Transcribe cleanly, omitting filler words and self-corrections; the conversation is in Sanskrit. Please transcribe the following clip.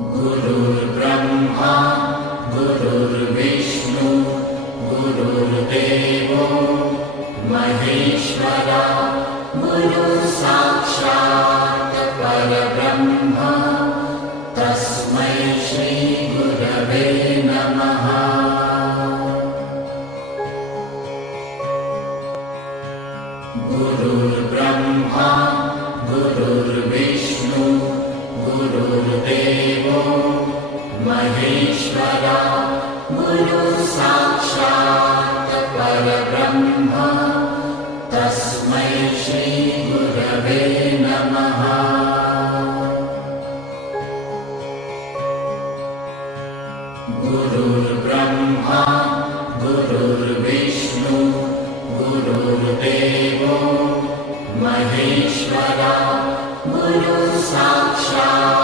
गुरुर्ब्रह्मा गुरुर्विष्णु गुरुर्देवो महेश्वरा गुरुसाक्षात् परब्रह्म तस्मै श्री गुरवे नमः। गुरुर्ब्रह्मा गुरुर्विष्णु गुरुर्देवो महेश्वरा गुरुसाक्षात् परब्रह्म तस्मै श्री गुरवे नमः। गुरुर्ब्रह्मा गुरुर्विष्णु गुरुर्देवो महेश्वरा गुरुसाक्षात्